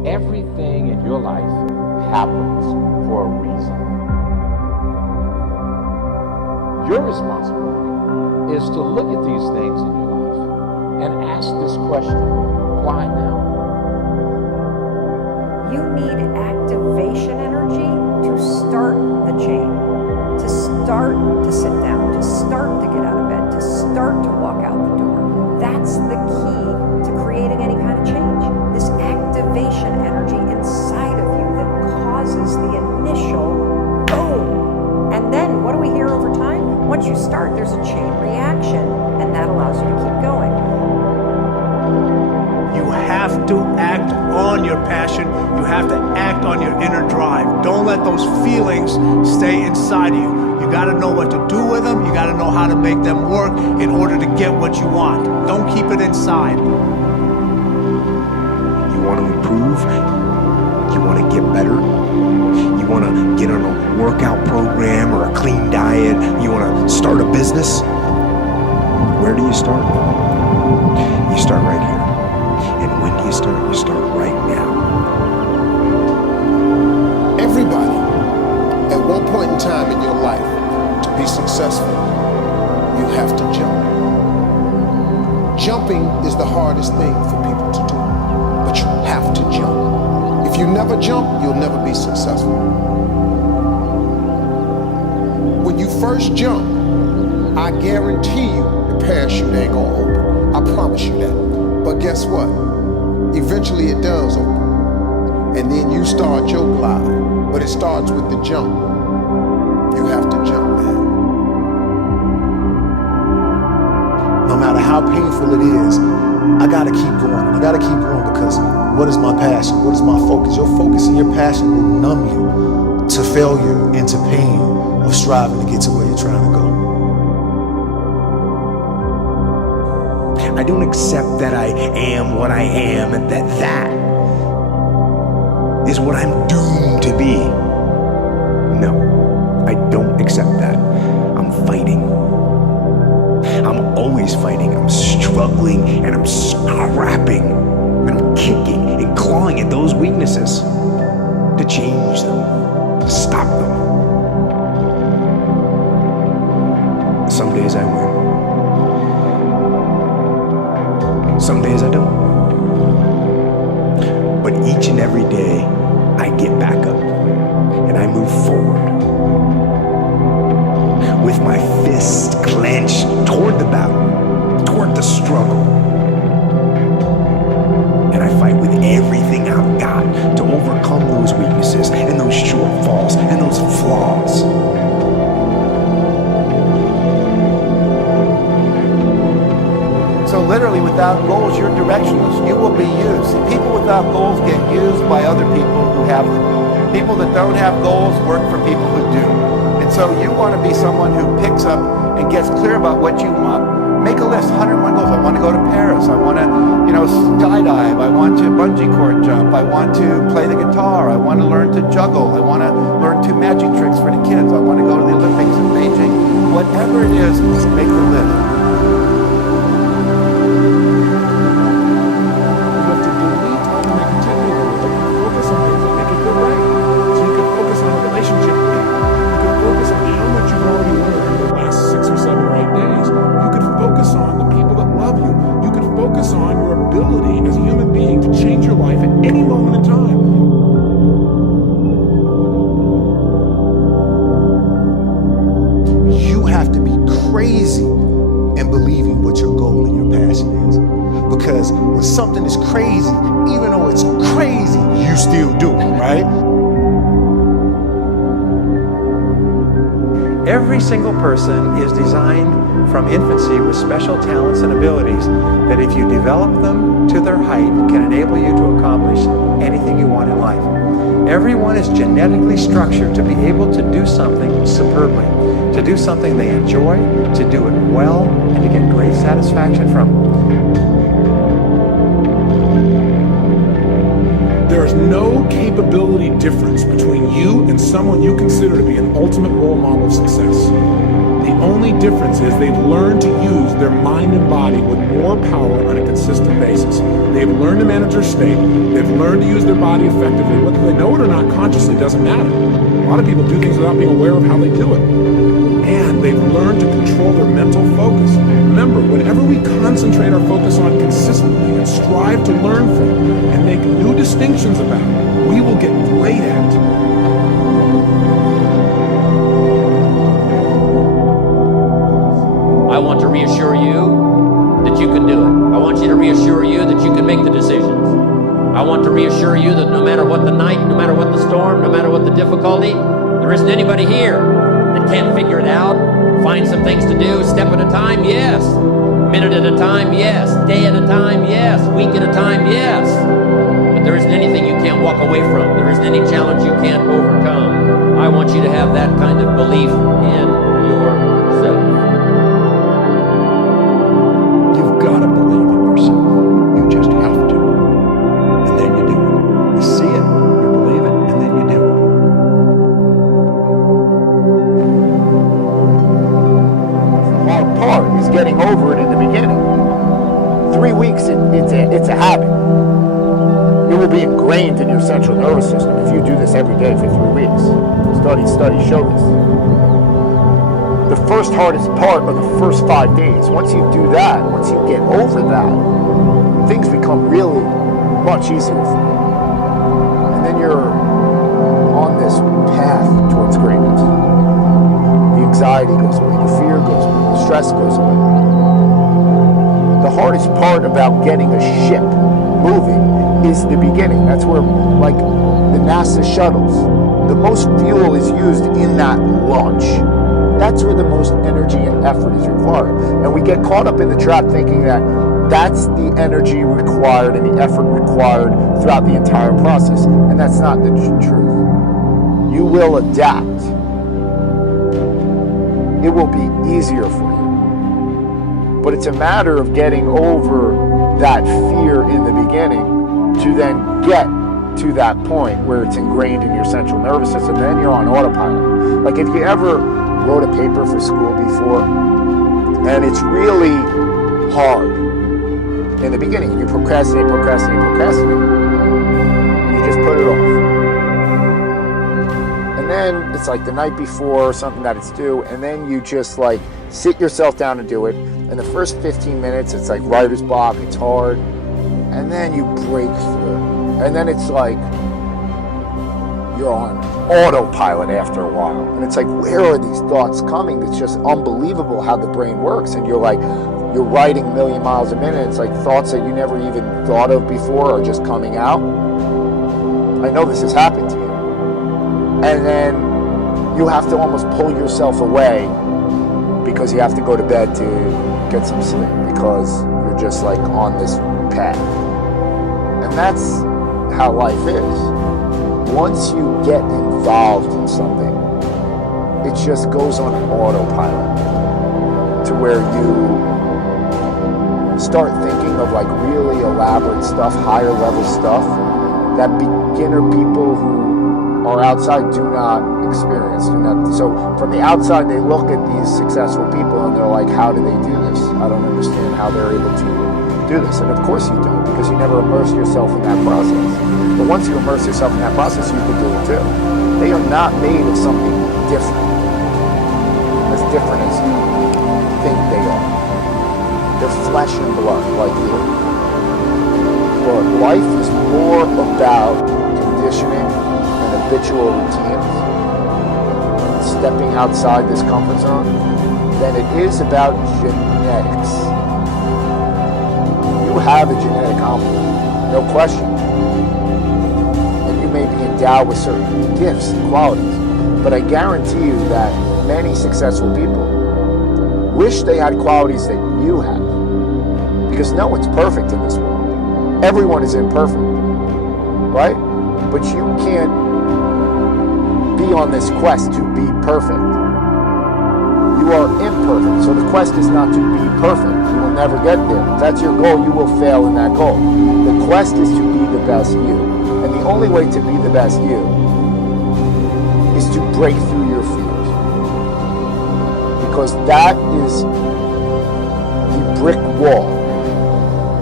Everything in your life happens for a reason. Your responsibility is to look at these things in your life and ask this question, why now? You need activation energy to start the chain, to start to sit down, to start to get out of bed, to start to walk out the door. That's the key to creating any kind of change. This activation energy inside of you that causes the initial boom. And then what do we hear over time? Once you start, there's a chain reaction, and that allows you to keep going. You have to act on your passion. You have to act on your inner drive. Don't let those feelings stay inside of you. You got to know what to do with them. You got to know how to make them work in order to get what you want. Don't keep it inside. You want to improve? You want to get better? You want to get on a workout program or a clean diet? You want to start a business? Where do you start? You start right here. And when do you start? You start right now. Everybody, at one point in time in your life, to be successful, you have to jump. Jumping is the hardest thing for people to do, but you have to jump. If you never jump, you'll never be successful. When you first jump, I guarantee you the parachute ain't gonna open. I promise you that. But guess what? Eventually it does open. And then you start your glide. But it starts with the jump. You have to jump, man. No matter how painful it is, I gotta keep going. I gotta keep going because what is my passion? What is my focus? Your focus and your passion will numb you to failure and to pain of striving to get to where you're trying to go. I don't accept that I am what I am and that is what I'm doomed to be. No, I don't accept that. I'm fighting. I'm always fighting. I'm struggling and I'm scrapping and I'm kicking and clawing at those weaknesses to change them, to stop them. Some days I win. Some days I don't. But each and every day, I get back up and I move forward with my fists clenched toward the battle, toward the struggle. And I fight with everything I've got to overcome those weaknesses and those shortfalls and those flaws. So literally, without goals, you're directionless. You will be used. People without goals get used by other people who have them. People that don't have goals work for people who do. And so you want to be someone who picks up and gets clear about what you want. Make a list, 101 goals. I want to go to Paris. I want to, skydive. I want to bungee cord jump. I want to play the guitar. I want to learn to juggle. I want to learn 2 magic tricks for the kids. I want to go to the Olympics in Beijing. Whatever it is, make the list. Crazy in believing what your goal and your passion is. Because when something is crazy, even though it's crazy, you still do it, right? Every single person is designed from infancy with special talents and abilities that if you develop them to their height can enable you to accomplish anything you want in life. Everyone is genetically structured to be able to do something superbly, to do something they enjoy, to do it well, and to get great satisfaction from it. There is no capability difference between you and someone you consider to be an ultimate role model of success. The only difference is they've learned to use their mind and body with more power on a consistent basis. They've learned to manage their state. They've learned to use their body effectively. Whether they know it or not consciously doesn't matter. A lot of people do things without being aware of how they do it. And they've learned to control their mental focus. Remember, whenever we concentrate our focus on consistently and strive to learn from and make new distinctions about, we will get great at. I want to reassure you that you can do it. I want you to reassure you that you can make the decisions. I want to reassure you that no matter what the night, no matter what the storm, no matter what the difficulty, there isn't anybody here that can't figure it out, find some things to do, step at a time, yes. Minute at a time, yes. Day at a time, yes. Week at a time, yes. But there isn't anything you can't walk away from. There isn't any challenge you can't overcome. I want you to have that kind of belief in yourself. You've got to believe in yourself. You just have to. And then you do it. You see it, you believe it, and then you do it. The hard part is getting over it in the beginning. 3 weeks, it's a habit. It will be ingrained in your central nervous system if you do this every day for 3 weeks. Studies show this. The first hardest part are the first 5 days. Once you do that, once you get over that, things become really much easier for you. And then you're on this path towards greatness. The anxiety goes away, the fear goes away, the stress goes away. The hardest part about getting a ship moving is the beginning. That's where, like the NASA shuttles, the most fuel is used in that launch. That's where the most energy and effort is required. And we get caught up in the trap thinking that that's the energy required and the effort required throughout the entire process. And that's not the truth. You will adapt. It will be easier for you. But it's a matter of getting over that fear in the beginning to then get to that point where it's ingrained in your central nervous system. Then you're on autopilot. Like if you ever wrote a paper for school before, and it's really hard in the beginning. You procrastinate, and you just put it off. And then it's like the night before or something that it's due, and then you just like sit yourself down and do it. And the first 15 minutes, it's like writer's block, it's hard, and then you break through. And then it's like you're on autopilot after a while. And it's like, where are these thoughts coming? It's just unbelievable how the brain works. And you're like, you're writing a million miles a minute. It's like thoughts that you never even thought of before are just coming out. I know this has happened to you. And then you have to almost pull yourself away because you have to go to bed to get some sleep because you're just like on this path. And that's how life is. Once you get involved in something, it just goes on autopilot to where you start thinking of like really elaborate stuff, higher level stuff that beginner people who are outside do not experience. So from the outside, they look at these successful people and they're like, how do they do this? I don't understand how they're able to do this. And of course you don't, because you never immerse yourself in that process. But once you immerse yourself in that process, you can do it too. They are not made of something different, as different as you think they are. They're flesh and blood, like you. But life is more about conditioning and habitual routines, stepping outside this comfort zone, than it is about genetics. You have a genetic envelope, no question. And you may be endowed with certain gifts and qualities, but I guarantee you that many successful people wish they had qualities that you have. Because no one's perfect in this world. Everyone is imperfect, right? But you can't be on this quest to be perfect. You are imperfect, so the quest is not to be perfect. You will never get there. If that's your goal, you will fail in that goal. The quest is to be the best you. And the only way to be the best you is to break through your fears. Because that is the brick wall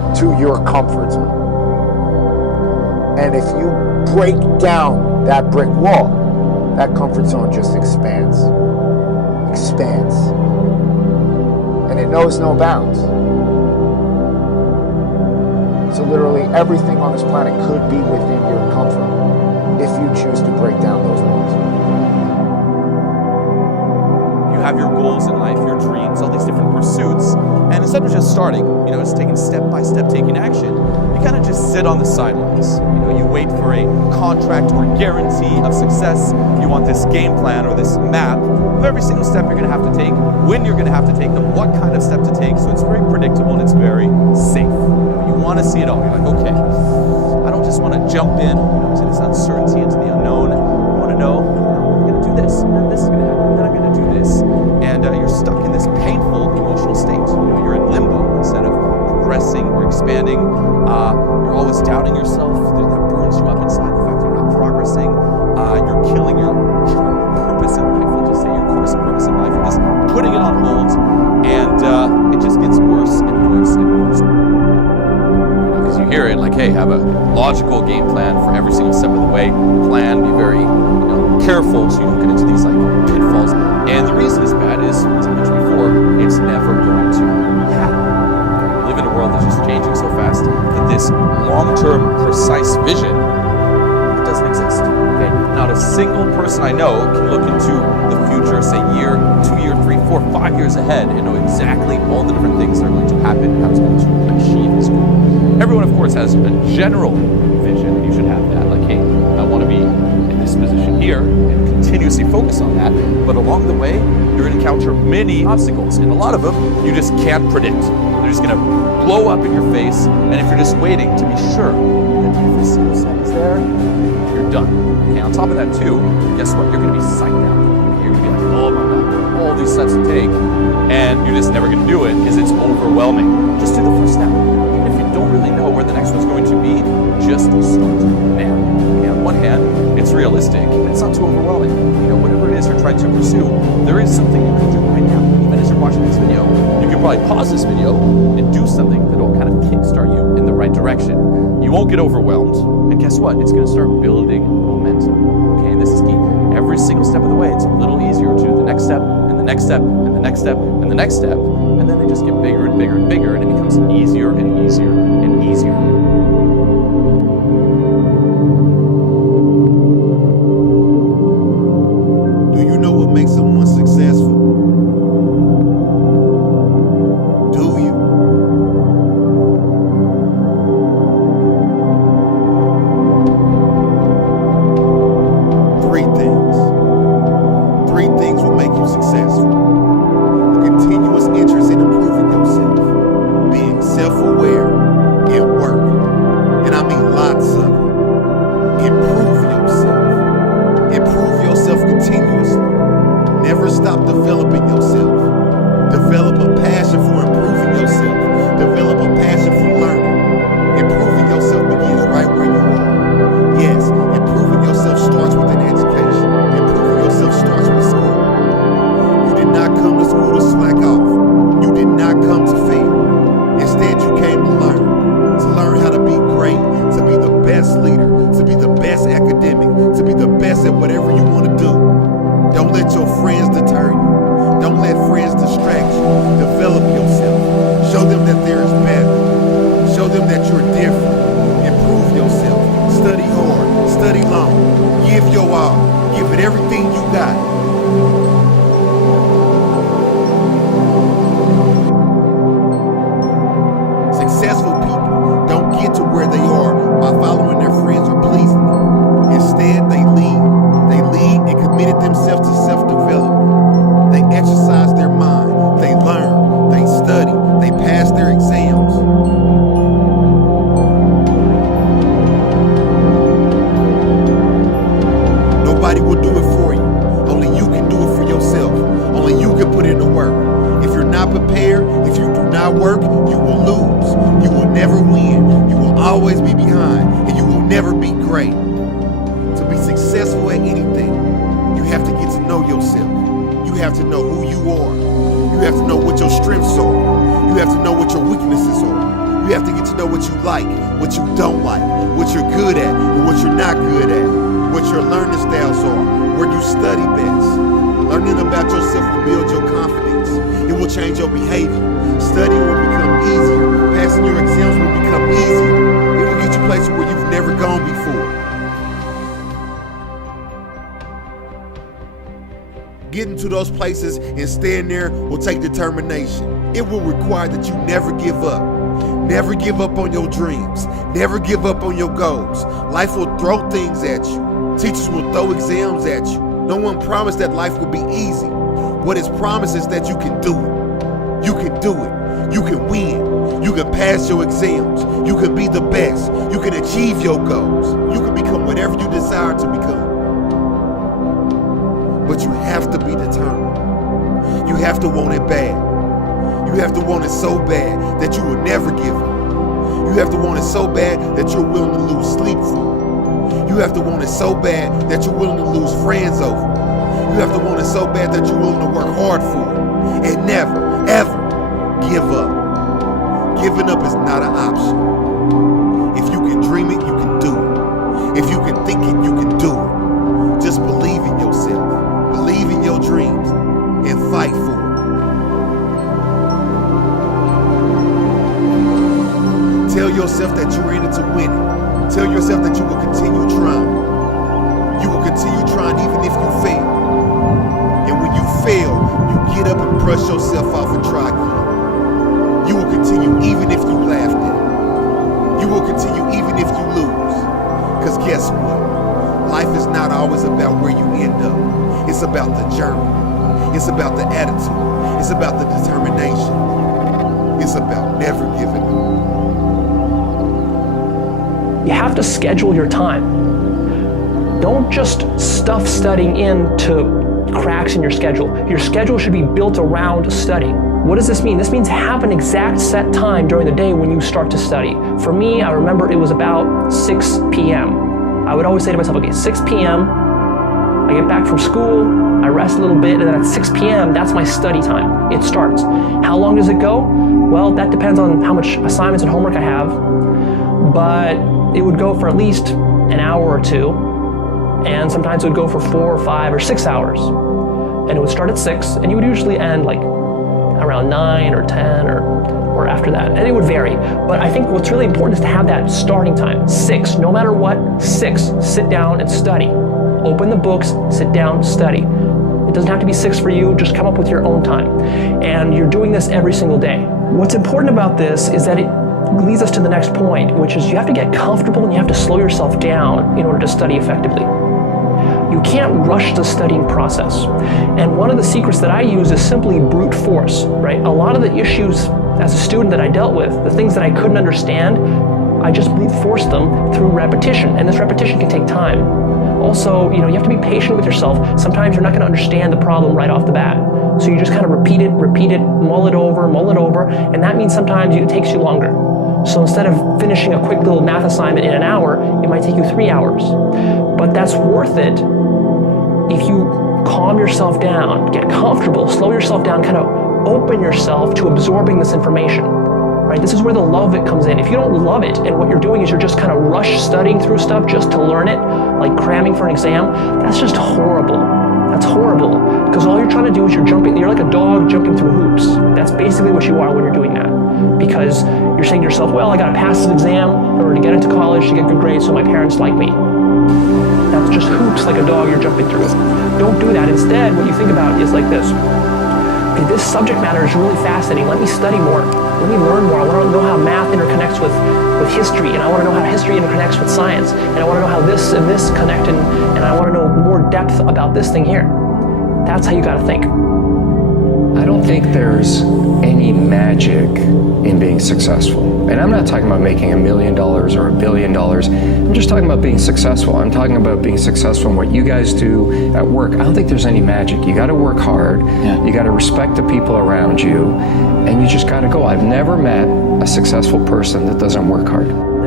to your comfort zone. And if you break down that brick wall, that comfort zone just expands. And it knows no bounds. So literally everything on this planet could be within your comfort if you choose to break down those walls. You have your goals in life, your dreams, all these different pursuits, and instead of just starting, just taking step by step, taking action, you kind of just sit on the sidelines. You wait for a contract or guarantee of success. You want this game plan or this map of every single step you're going to have to take, when you're going to have to take them, what kind of step to take, so it's very predictable and it's very safe. You want to see it all. You're like, okay, I don't just want to jump in to this uncertainty, into the unknown. I want to know, I'm going to do this, and then this is going to happen, then I'm going to do this. And you're stuck in this painful emotional state. You're in limbo instead of progressing or expanding. You're always doubting yourself. That burns you up inside, the fact that you're not progressing. You're killing your purpose in life. Let's just say your course and purpose in life. You're just putting it on hold, and it just gets worse and worse and worse. Because you hear it like, hey, have a logical game plan for every single step of the way. Plan, be very careful so you don't get into these pitfalls. And the reason it's bad is, as I mentioned before, it's never going to happen. We live in a world that's just changing so fast that this long-term, precise vision doesn't exist. Okay? Not a single person I know can look into the future, say year, 2 year, 3, 4, 5 years ahead and know exactly all the different things that are going to happen and how it's going to achieve its goal. Everyone, of course, has a general vision. You should have that. Like, hey, I want to be in this position here and continuously focus on that. But along the way, you're going to encounter many obstacles. And a lot of them you just can't predict. They're just going to blow up in your face. And if you're just waiting to be sure that every single step is there, you're done. Okay, on top of that too, guess what? You're going to be psyched out. You're going to be like, oh my God, all these steps to take. And you're just never going to do it because it's overwhelming. Just do the first step. Even if you don't really know where the next one's going to be, just start now. Okay, on one hand, it's realistic, but it's not too overwhelming. Whatever it is you're trying to pursue, there is something you can do right now. Even as you're watching this video, you can probably pause this video and do something that'll kind of kickstart you in the right direction. You won't get overwhelmed, and guess what? It's going to start building momentum. Okay, and this is key. Every single step of the way, it's a little easier to do the next step, and the next step, and the next step, and the next step, and then they just get bigger and bigger and bigger, and it becomes easier and easier and easier. Do you know what makes someone successful? Do you? Three things will make you successful. A continuous interest in improving yourself, being self-aware in work, and I mean lots of it. Improve yourself continuously. Never stop developing yourself. Develop a passion for improving yourself. Develop a passion for learning. Improving yourself begins right where you are. Yes, improving yourself starts with an education. Improving yourself starts with school. You did not come to school to slack off. You did not come to fail. Instead, you came to learn how to be great, to be the best leader, to be the best academic, to be the best at whatever you want to do. Don't let your friends deter you. Don't let friends distract you. Develop yourself. Show them that there is better. Show them that you're different. Improve yourself. Study hard. Study long. Give your all. Give it everything you got. Successful people don't get to where they are by following their friends or pleasing them. Instead, they lead. They lead and committed themselves to self-development. They exercise their mind. They learn. They study. They pass their exams. Nobody will do it for you. Only you can do it for yourself. Only you can put in the work. If you're not prepared, if you do not work, you will lose. You will never win. You will always be behind, and you will never be great. To be successful at anything, you have to get to know yourself. You have to know who you are. You have to know what your strengths are. You have to know what your weaknesses are. You have to get to know what you like, what you don't like, what you're good at, and what you're not good at, what your learning styles are, where you study best. Learning about yourself will build your confidence. It will change your behavior. Studying will become easier. Passing your exams will become easier. It will get you places where you've never gone before. Getting to those places and staying there will take determination. It will require that you never give up. Never give up on your dreams. Never give up on your goals. Life will throw things at you. Teachers will throw exams at you. No one promised that life will be easy. What is promised is that you can do it. You can do it. You can win. You can pass your exams. You can be the best. You can achieve your goals. You can become whatever you desire to become. But you have to be determined. You have to want it bad. You have to want it so bad that you will never give up. You have to want it so bad that you're willing to lose sleep for it. You have to want it so bad that you're willing to lose friends over it. You have to want it so bad that you're willing to work hard for it. And never, ever give up. Giving up is not an option. If you can dream it, you can do it. If you can think it, you can do it. Just believe in yourself. Believe in your dreams and fight for it. Tell yourself that you're in it to win it. Tell yourself that you will continue trying. You will continue trying even if you fail. And when you fail, you get up and brush yourself off and try again. You will continue even if you laughed at it. You will continue even if you lose. Because guess what? Life is not always about where you end up. It's about the journey. It's about the attitude. It's about the determination. It's about never giving up. You have to schedule your time. Don't just stuff studying into cracks in your schedule. Your schedule should be built around studying. What does this mean? This means have an exact set time during the day when you start to study. For me, I remember it was about 6 p.m. I would always say to myself, okay, 6 p.m., I get back from school, I rest a little bit, and then at 6 p.m., that's my study time. It starts. How long does it go? Well, that depends on how much assignments and homework I have, but it would go for at least an hour or two, and sometimes it would go for 4 or 5 or 6 hours. And it would start at 6, and you would usually end like around 9 or 10 or after that, and it would vary. But I think what's really important is to have that starting time. 6, no matter what, 6, sit down and study. Open the books, sit down, study. It doesn't have to be 6 for you, just come up with your own time. And you're doing this every single day. What's important about this is that it leads us to the next point, which is you have to get comfortable and you have to slow yourself down in order to study effectively. You can't rush the studying process. And one of the secrets that I use is simply brute force, right? A lot of the issues as a student that I dealt with, the things that I couldn't understand, I just brute forced them through repetition, and this repetition can take time. Also, you have to be patient with yourself. Sometimes you're not going to understand the problem right off the bat. So you just kind of repeat it, mull it over, and that means sometimes it takes you longer. So instead of finishing a quick little math assignment in an hour, it might take you 3 hours. But that's worth it if you calm yourself down, get comfortable, slow yourself down, kind of open yourself to absorbing this information. Right? This is where the love of it comes in. If you don't love it and what you're doing is you're just kind of rush studying through stuff just to learn it, like cramming for an exam, that's just horrible. That's horrible. Because all you're trying to do is you're like a dog jumping through hoops. That's basically what you are when you're doing that. Because you're saying to yourself, well, I gotta pass this exam in order to get into college, to get good grades so my parents like me. That's just hoops like a dog you're jumping through. Don't do that. Instead, what you think about is like this. Okay, this subject matter is really fascinating. Let me study more. Let me learn more. I want to know how math interconnects with history, and I want to know how history interconnects with science, and I want to know how this and this connect, and I want to know more depth about this thing here. That's how you got to think. I don't think there's any magic in being successful. And I'm not talking about making $1 million or $1 billion. I'm just talking about being successful. I'm talking about being successful in what you guys do at work. I don't think there's any magic. You got to work hard. Yeah. You got to respect the people around you, and you just got to go. I've never met a successful person that doesn't work hard.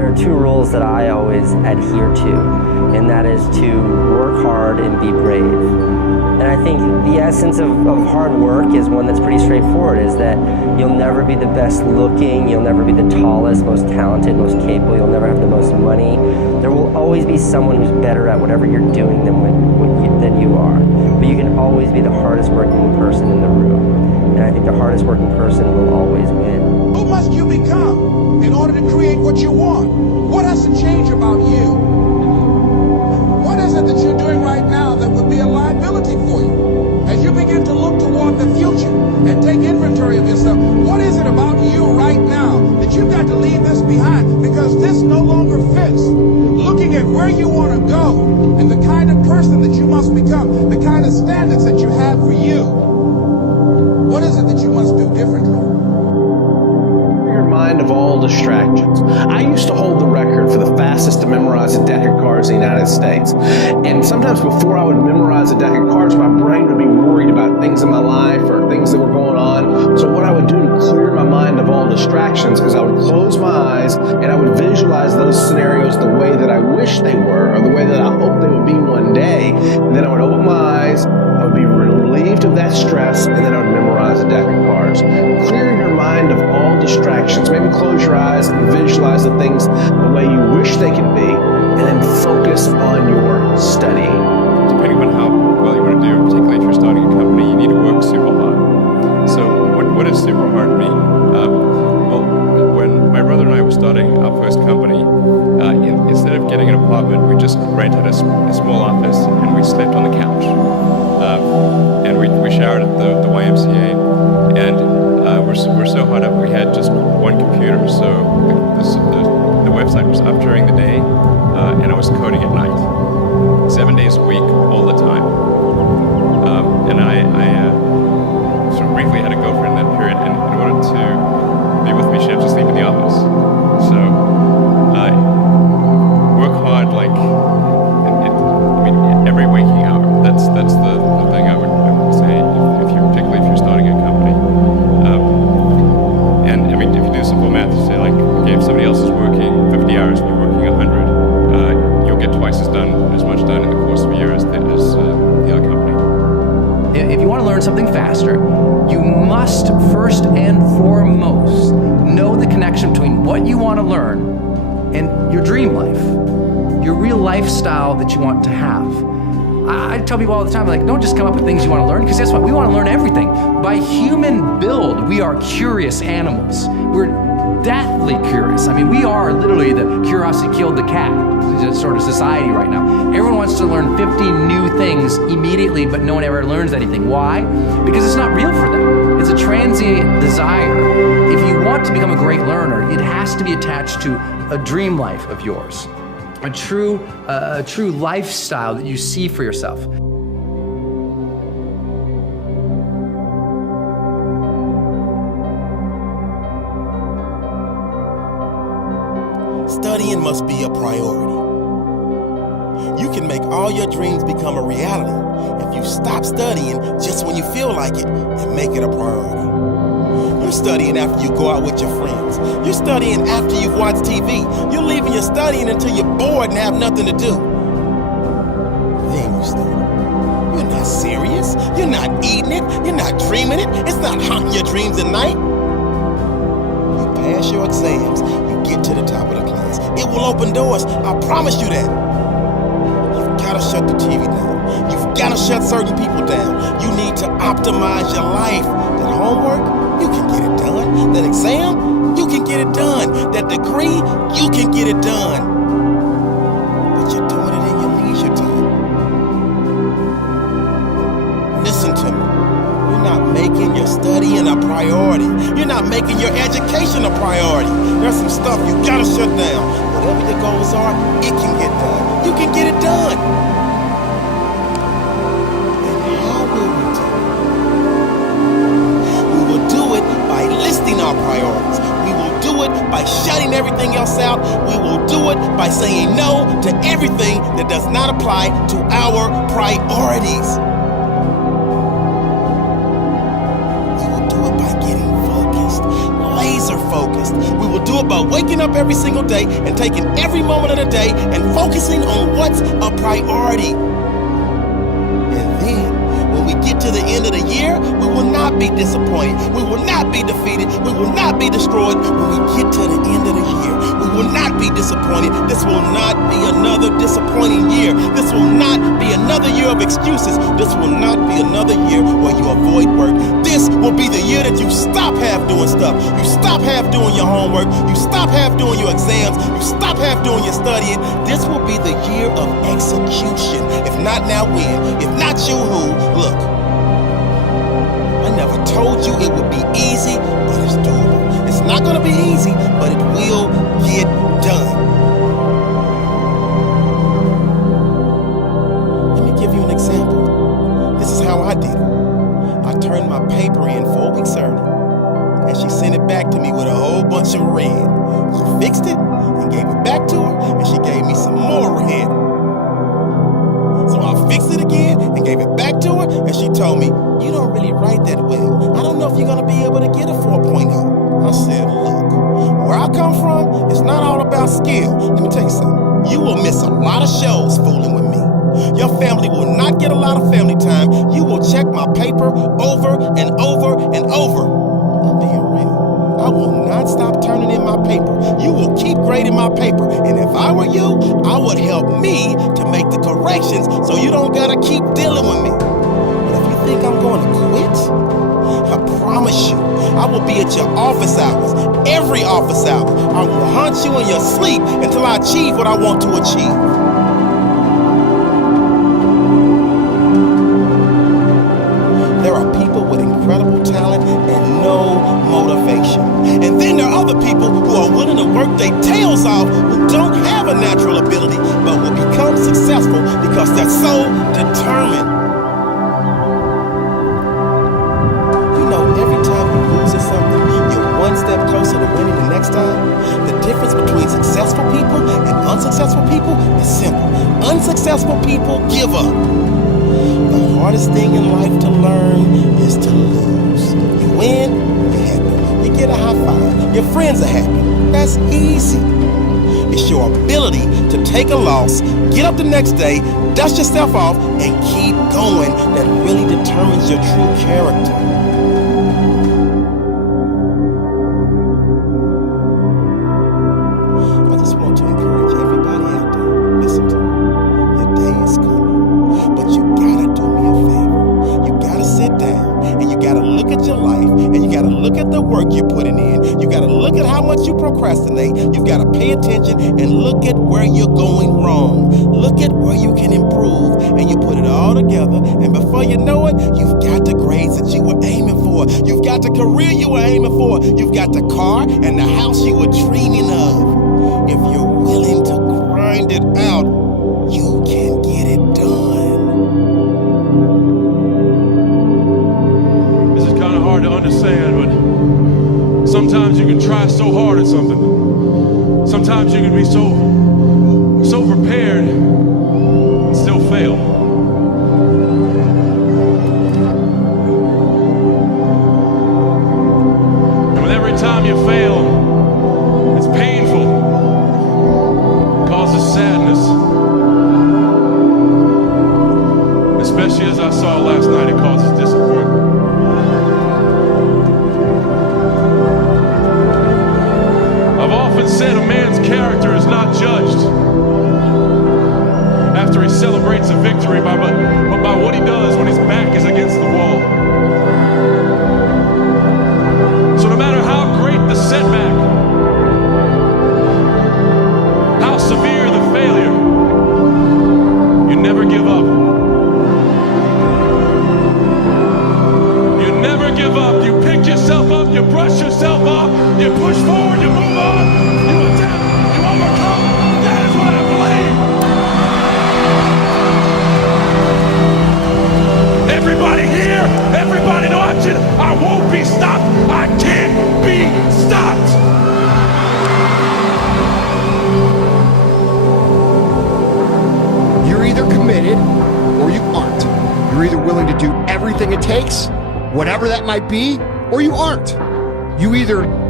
there are two rules that I always adhere to, and that is to work hard and be brave. And I think the essence of hard work is one that's pretty straightforward, is that you'll never be the best looking, you'll never be the tallest, most talented, most capable, you'll never have the most money. There will always be someone who's better at whatever you're doing than you are. But you can always be the hardest working person in the room. And I think the hardest working person will always win. Who must you become in order to create what you want? What has to change about you? What is it that you're doing right now that would be a liability for you? As you begin to look toward the future and take inventory of yourself, what is it about you right now that you've got to leave this behind because this no longer fits? Looking at where you want to go and the kind of person that you must become, the kind of standards that you have for you, what is it that you must do differently? Your mind of all distractions. I used to hold the record for the fastest to memorize a deck of cards in the United States. And sometimes before I would memorize a deck of cards, my brain would be worried about things in my life or things that were going on. So what I would do to clear my mind of all distractions is I would close my eyes and I would visualize those scenarios the way that I wish they were, or the way that I hope they would be one day. And then I would open my eyes, I would be relieved of that stress, and then I would memorize a deck of cards. Clear your mind of all distractions. Maybe close your eyes and visualize the things the way you wish they could be, and then focus on your studying. Depending on how well you want to do, particularly if you're starting a company, you need to work super hard. So what does super hard mean? Well, when my brother and I were starting our first company, instead of getting an apartment, we just rented a small office and we slept on the couch. And we showered at the YMCA, and we're so hot up we had just one computer, so the website was up during the day, and I was coding at night, 7 days a week, all the time. And I sort of briefly had a girlfriend in that period, and in order to be with me, she had to sleep in the office. So I work hard, like every waking hour. That's the thing I would say particularly if you're starting a company. And I mean, if you do simple math, you say like, okay, if somebody else is working 50 hours and you're working 100, you'll get twice as much done in the course of a year as the other company. If you want to learn something faster, you must first and foremost know the connection between what you want to learn and your dream life, your real lifestyle that you want to have. I tell people all the time, like, don't just come up with things you want to learn, because guess what? We want to learn everything. By human build, we are curious animals. We're deathly curious. I mean, we are literally the curiosity killed the cat sort of society right now. Everyone wants to learn 50 new things immediately, but no one ever learns anything. Why? Because it's not real for them. It's a transient desire. If you want to become a great learner, it has to be attached to a dream life of yours. A true lifestyle that you see for yourself. Studying must be a priority. You can make all your dreams become a reality if you stop studying just when you feel like it and make it a priority. You're studying after you go out with your friends. You're studying after you've watched TV. You're leaving your studying until you're bored and have nothing to do. Then you study. You're not serious. You're not eating it. You're not dreaming it. It's not haunting your dreams at night. You pass your exams. You get to the top of the class. It will open doors. I promise you that. You've got to shut the TV down. You've got to shut certain people down. You need to optimize your life. That homework, you can get it done. That exam, you can get it done. That degree, you can get it done. But you're doing it in your leisure time. Listen to me. You're not making your studying a priority. You're not making your education a priority. There's some stuff you gotta shut down. Whatever your goals are, it can get done. You can get it done. And how will we do it? We will do it by listing our priorities. We will do it by shutting everything else out. We will do it by saying no to everything that does not apply to our priorities. Laser focused. We will do it by waking up every single day and taking every moment of the day and focusing on what's a priority. And then, when we get to the end of the year, we will not be disappointed. We will not be defeated. We will not be destroyed. When we get to the end of the year, we will not be disappointed. This will not be another disappointing year. This will not be another year of excuses. This will not be another year where you avoid work. This will be the year that you stop half doing stuff. You stop half doing your homework. You stop half doing your exams. You stop half doing your studying. This will be the year of execution. If not now, when? If not you, who? Look, I never told you it would be easy, but it's doable. It's not going to be easy, but it will get done. Let me give you an example. This is how I did it. I turned my paper in 4 weeks early, and she sent it back to me with a whole bunch of red. I fixed it and gave it back to her, and she gave me some more red. So I fixed it again and gave it back to her, and she told me, "You don't really write that well. I don't know if you're gonna be able to get a 4.0. I said, "Look, where I come from, it's not all about skill. Let me tell you something. You will miss a lot of shows fooling with me. Your family will not get a lot of family time. You will check my paper over and over and over. I'm being real. I will not stop turning in my paper. You will keep grading my paper. And if I were you, I would help me to make the corrections so you don't gotta keep dealing with me. But if you think I'm going to quit, I promise you, I will be at your office hours, every office hour. I will haunt you in your sleep until I achieve what I want to achieve." There are people with incredible talent and no motivation. And then there are other people who are willing to work their tails off who don't have a natural ability but will become successful because they're so determined. You know, every time you lose at something, you're one step closer to winning the next time. The difference between successful people and unsuccessful people is simple. Unsuccessful people give up. The hardest thing in life to learn is to lose. You win, you're happy. You get a high five. Your friends are happy. That's easy. It's your ability to take a loss, get up the next day, dust yourself off, and keep going that really determines your true character. I just want to encourage everybody out there. Listen to me. Your day is coming. But you gotta do me a favor. You gotta sit down and you gotta look at your life and you gotta look at the work you're putting in. You gotta look at how much you procrastinate. You've gotta pay attention and look at where you're going wrong. Look at where you can improve, and you put it all together, and before you know it, you've got the grades that you were aiming for. You've got the career you were aiming for. You've got the car and the house you were dreaming of. If you're willing to grind it out, you can get it done. This is kind of hard to understand, but sometimes you can try so hard at something. Sometimes you can be so prepared and still fail. And with every time you fail, it's painful. It causes sadness. Especially as I saw last night, it causes disappointment. I've often said a man's character is not judged after he celebrates a victory, but by what he does when his back is against the wall. So no matter how great the setback, how severe the failure, you never give up. You never give up. You pick yourself up, you brush yourself off, you push forward, you move on, you attempt, you overcome. That is what I believe. Everybody here, everybody watching, I won't be stopped. I can't be stopped. You're either committed or you aren't. You're either willing to do everything it takes, whatever that might be, or you aren't. You either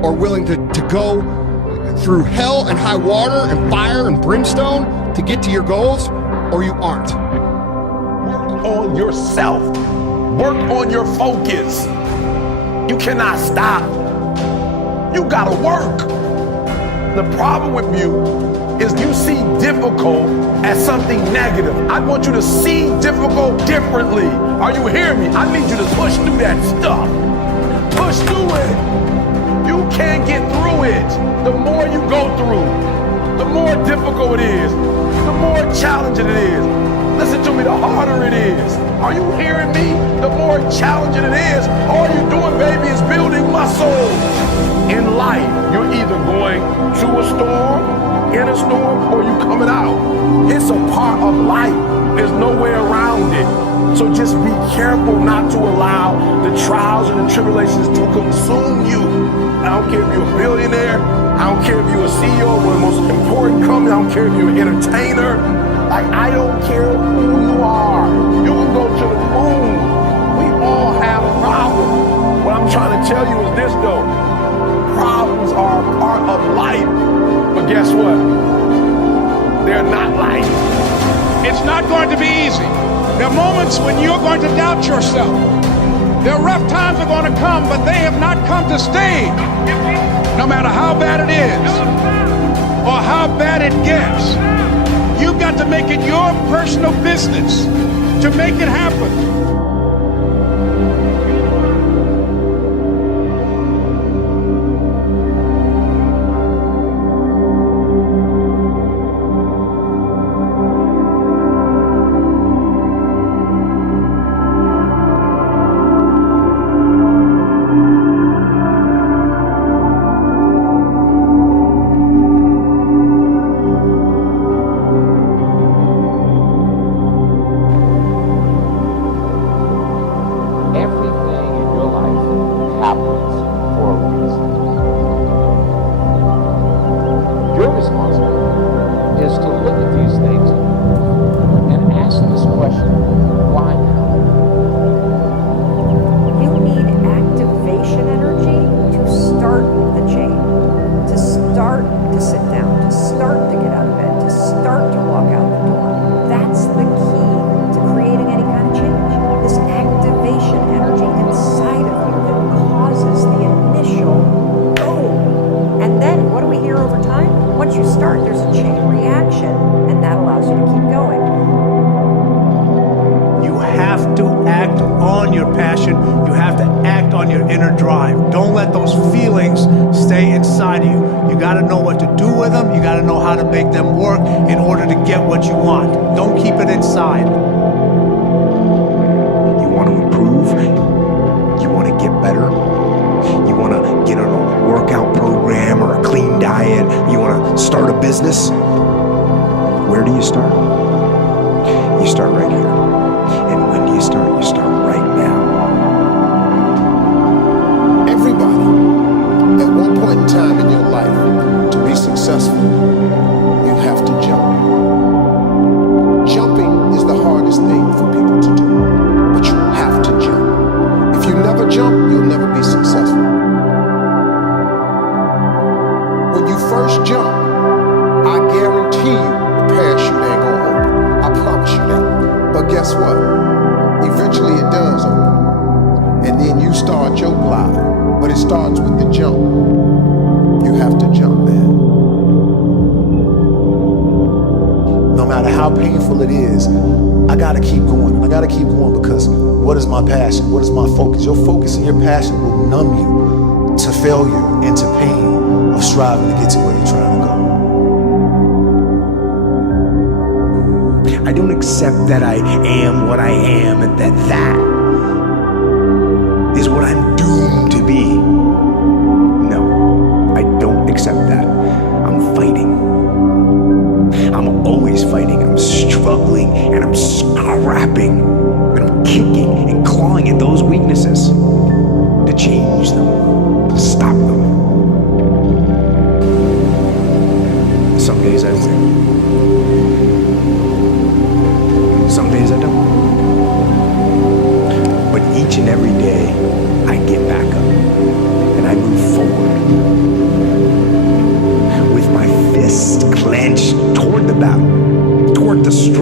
are willing to go through hell and high water and fire and brimstone to get to your goals, or you aren't. Work on yourself. Work on your focus. You cannot stop. You gotta work. The problem with you is you see difficult as something negative. I want you to see difficult differently. Are you hearing me? I need you to push through that stuff. Push through it. You can't get through it. The more you go through, the more difficult it is, the more challenging it is. Listen to me, the harder it is. Are you hearing me? The more challenging it is. All you're doing, baby, is building muscle. In life, you're either going through a storm, in a storm, or you coming out. It's a part of life. There's no way around it. So just be careful not to allow the trials and the tribulations to consume you. I don't care if you're a billionaire. I don't care if you're a CEO of one of the most important companies. I don't care if you're an entertainer. Like, I don't care who you are. You can go to the moon. We all have problems. What I'm trying to tell you is this, though. Problems are a part of life. But guess what? They're not life. It's not going to be easy. There are moments when you're going to doubt yourself. There are rough times are going to come, but they have not come to stay. No matter how bad it is or how bad it gets, you've got to make it your personal business to make it happen. Where do you start? You start right here. And when do you start? You start right now. Everybody, at one point in time in your life, to be successful, you have to jump. Jumping is the hardest thing for people to do, but you have to jump. If you never jump, you'll never be successful. When you first jump, I guarantee you the parachute ain't gonna open. I promise you that. But guess what? Eventually it does open. And then you start your glide. But it starts with the jump. You have to jump, man. No matter how painful it is, I gotta keep going. I gotta keep going because what is my passion? What is my focus? Your focus and your passion will numb you to failure and to pain of striving to get to where you're trying to go. I don't accept that I am what I am and that is what I'm doomed to be. No, I don't accept that. I'm fighting. I'm always fighting. I'm struggling and I'm scrapping and I'm kicking and clawing at those weaknesses to change them, to stop them. Some days I win. Some days I don't. But each and every day, I get back up and I move forward.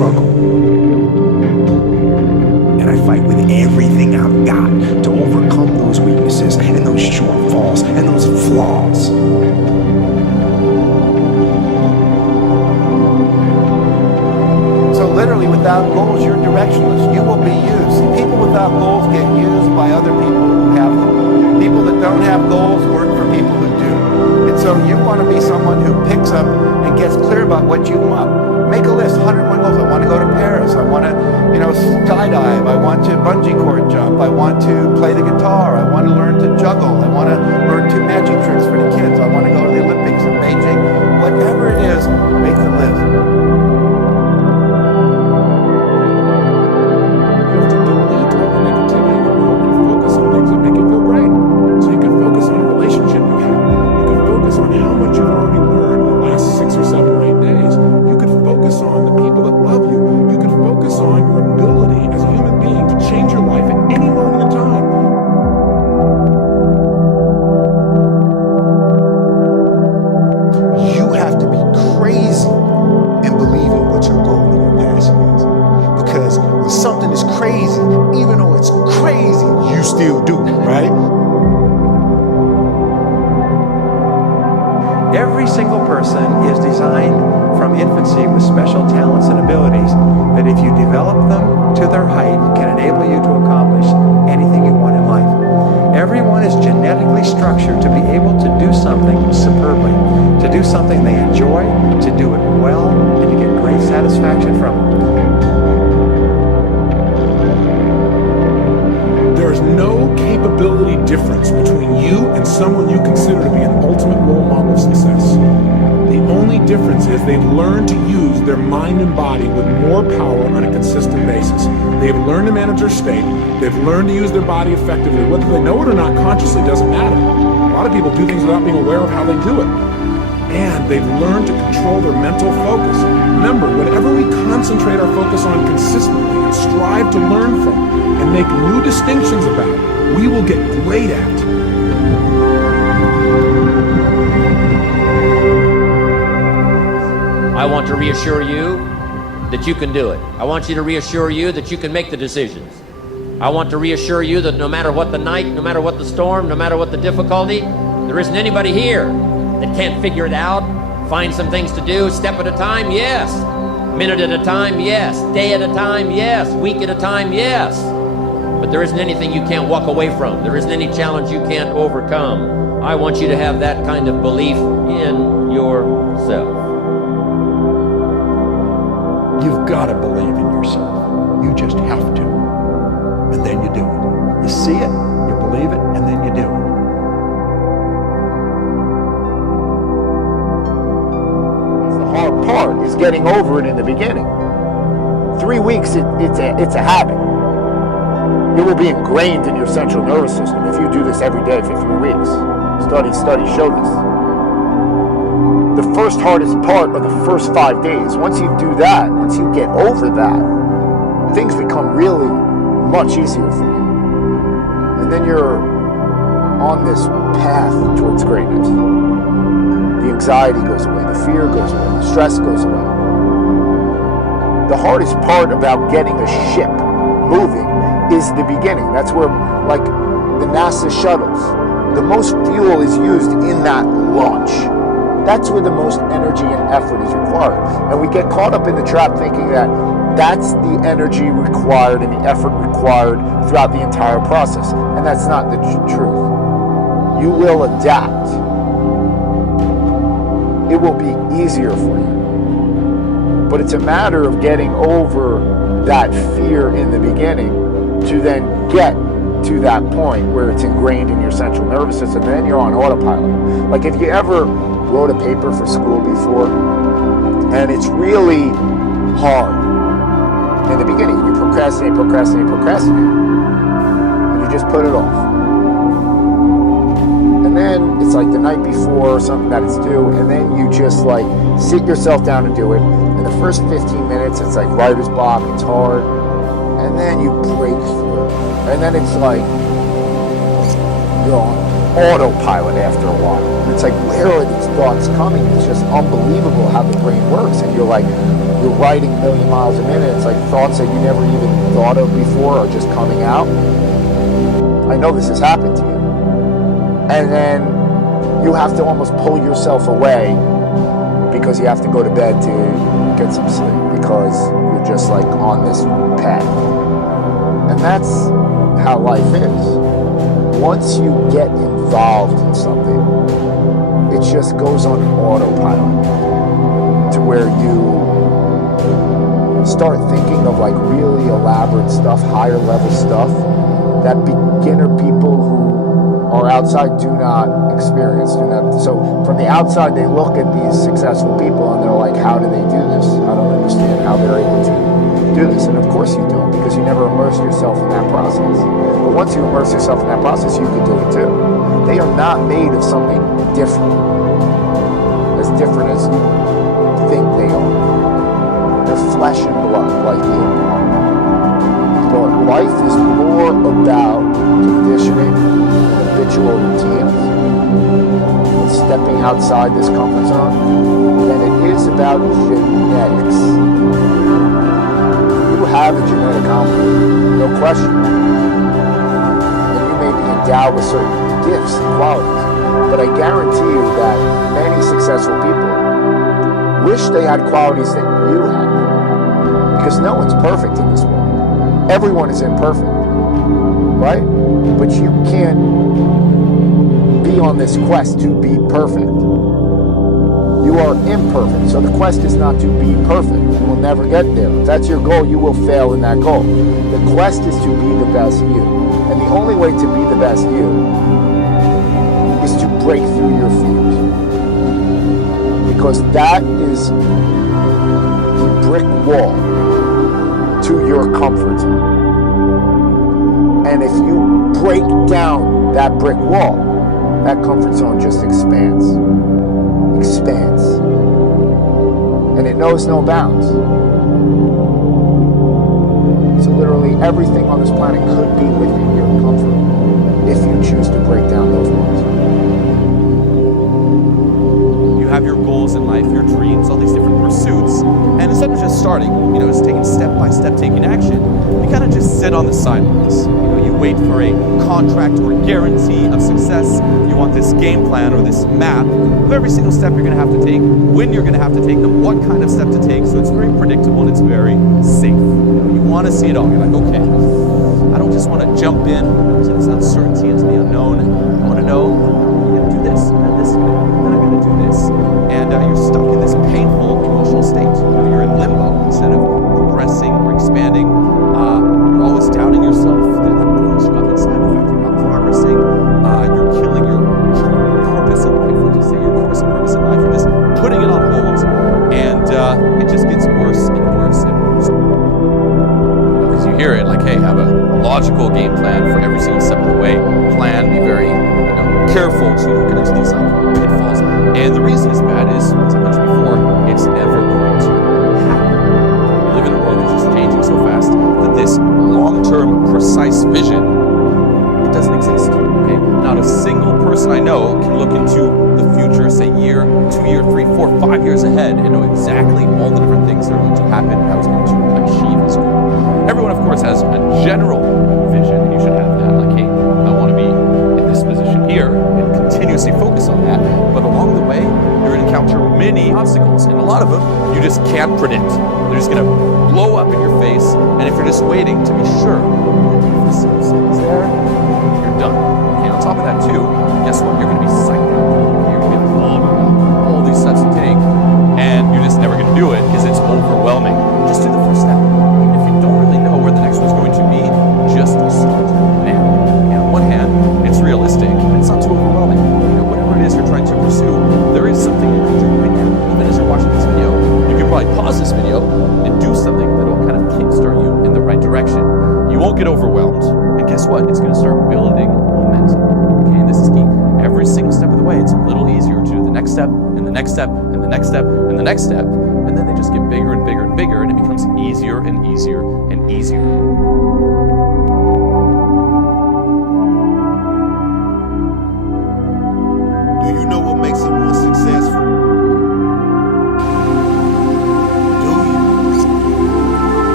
struggle. And I fight with everything I've got to overcome those weaknesses and those shortfalls and those flaws. So literally, without goals, you're directionless. You will be used. People without goals get used by other people who have them. People that don't have goals work for people who do. And so you want to be someone who picks up and gets clear about what you want. Make a list, 101 goals. I want to go to Paris. I want to, skydive. I want to bungee cord jump. I want to play the guitar. I want to learn to juggle. I want to learn 2 magic tricks for the kids. I want to go to the Olympics in Beijing. Whatever it is, make the list. Every single person is designed from infancy with special talents and abilities that if you develop them to their height can enable you to accomplish anything you want in life. Everyone is genetically structured to be able to do something superbly, to do something they enjoy, to do it well, and to get great satisfaction from it. There is no capability difference between you and someone you consider to be an ultimate role model of success. The only difference is they've learned to use their mind and body with more power on a consistent basis. They've learned to manage their state. They've learned to use their body effectively. Whether they know it or not consciously doesn't matter. A lot of people do things without being aware of how they do it. And they've learned to control their mental focus. Remember, whatever we concentrate our focus on consistently and strive to learn from and make new distinctions about, we will get great at. I want to reassure you that you can do it. I want you to reassure you that you can make the decisions. I want to reassure you that no matter what the night, no matter what the storm, no matter what the difficulty, there isn't anybody here that can't figure it out, find some things to do, step at a time, yes. Minute at a time, yes. Day at a time, yes. Week at a time, yes. But there isn't anything you can't walk away from. There isn't any challenge you can't overcome. I want you to have that kind of belief in yourself. You've got to believe in yourself. You just have to. And then you do it. You see it, you believe it, and then you do it. The hard part is getting over it in the beginning. 3 weeks, it's a habit. It will be ingrained in your central nervous system if you do this every day for 3 weeks. Studies show this. The first hardest part are the first 5 days. Once you do that, once you get over that, things become really much easier for you. And then you're on this path towards greatness. The anxiety goes away, the fear goes away, the stress goes away. The hardest part about getting a ship moving is the beginning. That's where, like the NASA shuttles, the most fuel is used in that launch. That's where the most energy and effort is required. And we get caught up in the trap thinking that that's the energy required and the effort required throughout the entire process. And that's not the truth. You will adapt. It will be easier for you. But it's a matter of getting over that fear in the beginning to then get to that point where it's ingrained in your central nervous system, and then you're on autopilot. Like if you ever wrote a paper for school before, and it's really hard. In the beginning, you procrastinate, and you just put it off. And then it's like the night before or something that it's due, and then you just like sit yourself down and do it. In the first 15 minutes, it's like writer's block, it's hard, and then you break through. And then it's like, you're on. autopilot after a while. And it's like, where are these thoughts coming? It's just unbelievable how the brain works. And you're writing a million miles a minute. It's like thoughts that you never even thought of before are just coming out. I know this has happened to you. And then you have to almost pull yourself away because you have to go to bed to get some sleep because you're just like on this path. And that's how life is. Once you get involved in something, it just goes on autopilot to where you start thinking of like really elaborate stuff, higher level stuff that beginner people who are outside do not experience. So from the outside, they look at these successful people and they're like, how do they do this? I don't understand how they're able to do this. And of course you don't, because you never immerse yourself in that process. But once you immerse yourself in that process, you can do it too. They are not made of something different as you think they are. They're flesh and blood like you. But life is more about conditioning and habitual routines and stepping outside this comfort zone than it is about genetics. You have a genetic envelope, no question. And you may be endowed with certain gifts and qualities. But I guarantee you that many successful people wish they had qualities that you have. Because no one's perfect in this world. Everyone is imperfect, right? But you can't be on this quest to be perfect. You are imperfect, so the quest is not to be perfect. You will never get there. If that's your goal, you will fail in that goal. The quest is to be the best you. And the only way to be the best you is to break through your fears. Because that is the brick wall to your comfort zone. And if you break down that brick wall, that comfort zone just expands. And it knows no bounds. So literally everything on this planet could be within your comfort if you choose to break down those walls. You have your goals in life, your dreams, all these different pursuits, and instead of just starting, just taking step by step, taking action, you kind of just sit on the sidelines. You wait for a contract or guarantee of success. You want this game plan or this map of every single step you're going to have to take, when you're going to have to take them, what kind of step to take, so it's very predictable and it's very safe. You want to see it all. You're like, okay, I don't just want to jump in to this uncertainty, into the unknown. I want to know, I'm going to do this, and this is going to happen, then I'm going to do this. And you're stuck in this painful emotional state. You're in limbo instead of progressing or expanding. You're always doubting yourself. That burns you up inside. The fact you're not progressing. You're killing your purpose in life. Let's just say your course and purpose in life. You're just putting it on hold. And it just gets worse and worse and worse. Because you hear it like, hey, have a logical game plan for every single step of the way. Plan, be very careful so you don't get into these pitfalls. And the reason it's bad is, as I mentioned before, it's never going to happen. We live in a world that's just changing so fast that this long-term, precise vision, it doesn't exist. Okay? Not a single person I know can look into the future, say year, 2 year, 3, 4, 5 years ahead and know exactly all the different things that are going to happen and how it's going to achieve his goal. Everyone, of course, has a general vision, and you should have that. Like, hey, I want to be in this position here, and continuously focus on that. But along the way, you're going to encounter many obstacles, and a lot of them you just can't predict. They're just going to blow up in your face, and if you're just waiting to be sure if the is there, you're done. And on top of that too, guess what? You're going to be psyched out. You're going to be like, oh my God, all these steps to take, and you're just never going to do it because it's overwhelming. Just do the first step. Even if you don't really know where the next one's going to be, just start now. And on one hand, it's realistic, and it's not too overwhelming. Whatever it is you're trying to pursue, there is something you can do right now. Even as you're watching this video, you can probably pause this video and do something that will kind of kickstart you in the right direction. You won't get overwhelmed, and guess what? It's going to start building momentum. Okay, and this is key. Every single step of the way, it's a little easier to do the next step, and the next step, and the next step, and the next step, and then they just get bigger and bigger and bigger, and it becomes easier and easier and easier.